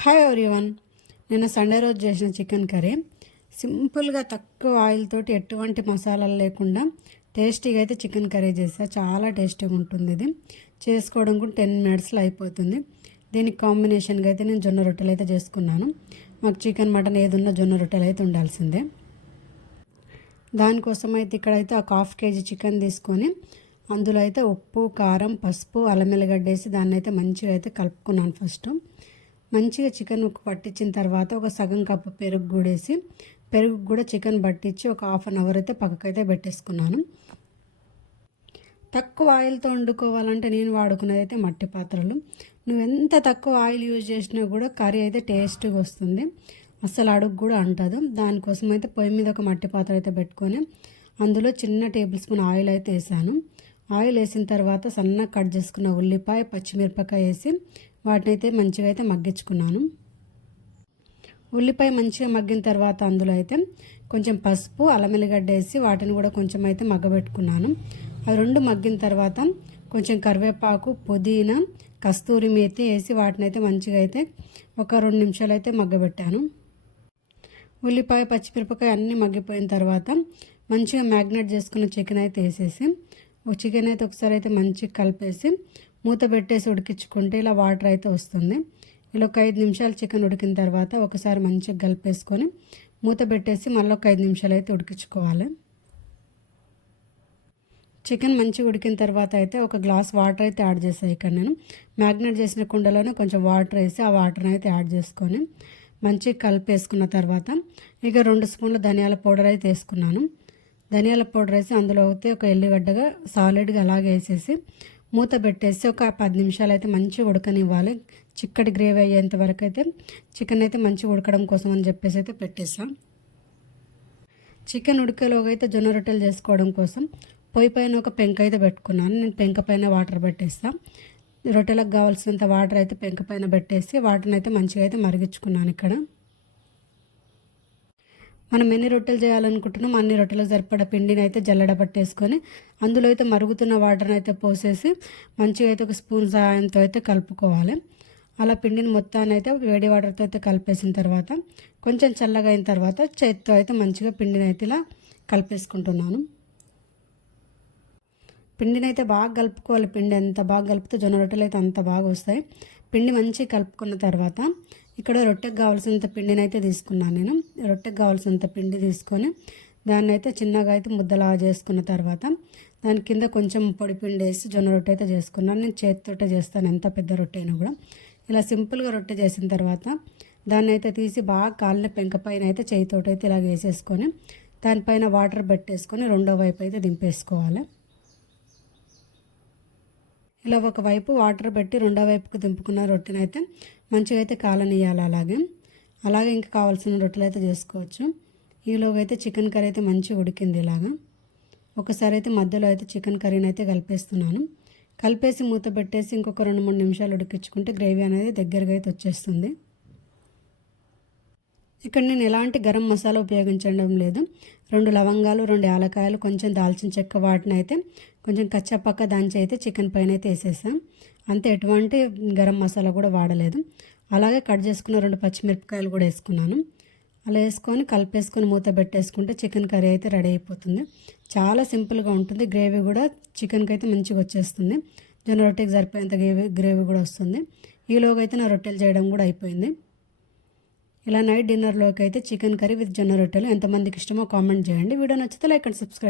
Hi everyone నేను Sunday రోజు చేసిన చికెన్ కర్రీ. సింపుల్గా తక్కువ ఆయిల్ తోటి ఎటువంటి మసాలాలు లేకుండా టేస్టీగా అయితే చికెన్ కర్రీ చేసా చాలా టేస్టీగా ఉంటుంది ఇది. చేసుకోవడం కూడా టెన్ మినిట్స్లో అయిపోతుంది. దీనికి కాంబినేషన్గా అయితే నేను జొన్న రొట్టెలు అయితే చేసుకున్నాను. మాకు చికెన్ మటన్ ఏదున్నా జొన్న రొట్టెలు అయితే ఉండాల్సిందే. దానికోసం అయితే ఇక్కడైతే ఒక హాఫ్ కేజీ చికెన్ తీసుకొని అందులో అయితే ఉప్పు కారం పసుపు అల్లం వెల్లిగడ్డ వేసి దాన్ని అయితే మంచిగా అయితే కలుపుకున్నాను ఫస్ట్ మంచిగా చికెన్ పట్టించిన తర్వాత ఒక సగం కప్పు పెరుగు కూడా వేసి పెరుగు కూడా చికెన్ పట్టించి ఒక హాఫ్ అన్ అవర్ అయితే పక్కకైతే పెట్టేసుకున్నాను. తక్కువ ఆయిల్తో వండుకోవాలంటే నేను వాడుకునేది అయితే మట్టి పాత్రలు. నువ్వు ఎంత తక్కువ ఆయిల్ యూజ్ చేసినా కూడా కర్రీ అయితే టేస్ట్గా వస్తుంది. అస్సలు అడుగు కూడా అంటదు. దానికోసం అయితే పొయ్యి మీద ఒక మట్టి పాత్ర అయితే పెట్టుకొని అందులో చిన్న టేబుల్ స్పూన్ ఆయిల్ అయితే వేసాను. ఆయిల్ వేసిన తర్వాత సన్నగా కట్ చేసుకున్న ఉల్లిపాయ పచ్చిమిరపకాయ వేసి వాటిని అయితే మంచిగా అయితే మగ్గించుకున్నాను. ఉల్లిపాయ మంచిగా మగ్గిన తర్వాత అందులో అయితే కొంచెం పసుపు అల్లమెల్లిగడ్డ వేసి వాటిని కూడా కొంచెం అయితే మగ్గబెట్టుకున్నాను. అవి రెండు మగ్గిన తర్వాత కొంచెం కరివేపాకు పుదీనా కస్తూరి మేతి వేసి వాటిని అయితే మంచిగా అయితే ఒక రెండు నిమిషాలు అయితే మగ్గబెట్టాను. ఉల్లిపాయ పచ్చిమిరపకాయ అన్నీ మగ్గిపోయిన తర్వాత మంచిగా మ్యాగ్నేట్ చేసుకున్న చికెన్ అయితే వేసేసి చికెన్ అయితే ఒకసారి అయితే మంచిగా కలిపేసి మూత పెట్టేసి ఉడికించుకుంటే ఇలా వాటర్ అయితే వస్తుంది. ఇలా ఒక ఐదు నిమిషాలు చికెన్ ఉడికిన తర్వాత ఒకసారి మంచిగా కలిపేసుకొని మూత పెట్టేసి మళ్ళీ ఒక ఐదు నిమిషాలు అయితే ఉడికించుకోవాలి. చికెన్ మంచిగా ఉడికిన తర్వాత అయితే ఒక గ్లాస్ వాటర్ అయితే యాడ్ చేసాను ఇక్కడ నేను. మ్యాగ్నేట్ చేసిన కుండలోనే కొంచెం వాటర్ వేసి ఆ వాటర్ని అయితే యాడ్ చేసుకొని మంచిగా కలిపేసుకున్న తర్వాత ఇక రెండు స్పూన్ల ధనియాల పౌడర్ అయితే వేసుకున్నాను. ధనియాల పౌడర్ వేసి అందులో అయితే ఒక ఎల్లిగడ్డగా సాలిడ్గా అలాగే వేసేసి మూత పెట్టేసి ఒక పది నిమిషాలు అయితే మంచిగా ఉడకనివ్వాలి. చిక్కటి గ్రేవీ అయ్యేంత వరకు అయితే చికెన్ అయితే మంచిగా ఉడకడం కోసం అని చెప్పేసి అయితే పెట్టేసాం చికెన్ ఉడికేలోగా అయితే జొన్న రొట్టెలు చేసుకోవడం కోసం పొయ్యి పైన ఒక పెంక అయితే పెట్టుకున్నాను. నేను పెంక పైన వాటర్ పెట్టేస్తాను రొట్టెలకు కావాల్సినంత వాటర్ అయితే పెంక పైన పెట్టేసి వాటర్ని అయితే మంచిగా అయితే మరిగించుకున్నాను ఇక్కడ. మనం ఎన్ని రొట్టెలు చేయాలనుకుంటున్నాం అన్ని రొట్టెలకు సరిపడ పిండిని అయితే జల్లడ పట్టేసుకొని అందులో అయితే మరుగుతున్న వాటర్ని అయితే పోసేసి మంచిగా అయితే ఒక స్పూన్ సహాయంతో అయితే కలుపుకోవాలి. అలా పిండిని మొత్తాన్ని అయితే వేడి వాటర్తో అయితే కలిపేసిన తర్వాత కొంచెం చల్లగా అయిన తర్వాత చేతితో అయితే మంచిగా పిండిని అయితే ఇలా కలిపేసుకుంటున్నాను. పిండిని అయితే బాగా కలుపుకోవాలి. పిండి ఎంత బాగా కలిపితే జొన్న రొట్టెలు అయితే అంత బాగా వస్తాయి. పిండి మంచిగా కలుపుకున్న తర్వాత ఇక్కడ రొట్టెకి కావాల్సినంత పిండిని అయితే తీసుకున్నాను నేను. రొట్టెకి కావాల్సినంత పిండి తీసుకొని దాన్ని అయితే చిన్నగా అయితే ముద్దలా చేసుకున్న తర్వాత దాని కింద కొంచెం పొడి పిండి వేసి జొన్న రొట్టె అయితే చేసుకున్నాను. నేను చేతితోటే చేస్తాను ఎంత పెద్ద రొట్టె అయినా కూడా. ఇలా సింపుల్గా రొట్టె చేసిన తర్వాత దాన్ని అయితే తీసి బాగా కాలిన పెంక పైన అయితే చేయితోటైతే ఇలా వేసేసుకొని దానిపైన వాటర్ పెట్టేసుకొని రెండో వైపు అయితే దింపేసుకోవాలి. ఇలా ఒకవైపు వాటర్ పెట్టి రెండో వైపుకు దింపుకున్న రొట్టెని అయితే మంచిగా అయితే కాలనియాలి అలాగే. అలాగే ఇంకా కావాల్సిన రొట్టెలు అయితే చేసుకోవచ్చు. ఈలోగా అయితే చికెన్ కర్రీ అయితే మంచిగా ఉడికింది ఇలాగా. ఒకసారి అయితే మధ్యలో అయితే చికెన్ కర్రీని అయితే కలిపేస్తున్నాను. కలిపేసి మూత పెట్టేసి ఇంకొక రెండు మూడు నిమిషాలు ఉడికించుకుంటే గ్రేవీ అనేది దగ్గరగా అయితే వచ్చేస్తుంది. ఇక్కడ నేను ఎలాంటి గరం మసాలా ఉపయోగించడం లేదు. రెండు లవంగాలు రెండు యాలకాయలు కొంచెం దాల్చిన చెక్క వాటిని అయితే కొంచెం కచ్చపక్క దాంచి అయితే చికెన్ పైన అయితే వేసేసాం. అంతే ఎటువంటి గరం మసాలా కూడా వాడలేదు. అలాగే కట్ చేసుకున్న రెండు పచ్చిమిరపకాయలు కూడా వేసుకున్నాను. అలా వేసుకొని కలిపేసుకొని మూత పెట్టేసుకుంటే చికెన్ కర్రీ అయితే రెడీ అయిపోతుంది. చాలా సింపుల్గా ఉంటుంది. గ్రేవీ కూడా చికెన్కి అయితే మంచిగా వచ్చేస్తుంది. జొన్న రొట్టెకి సరిపోయేంత గ్రేవీ గ్రేవీ కూడా వస్తుంది. ఈలోగా అయితే నా రొట్టెలు చేయడం కూడా అయిపోయింది. ఇలా నైట్ డిన్నర్లోకి అయితే చికెన్ కర్రీ విత్ జొన్న రొట్టెలు ఎంతమందికి ఇష్టమో కామెంట్ చేయండి. వీడియో నచ్చితే లైక్ అండ్ సబ్స్క్రైబ్.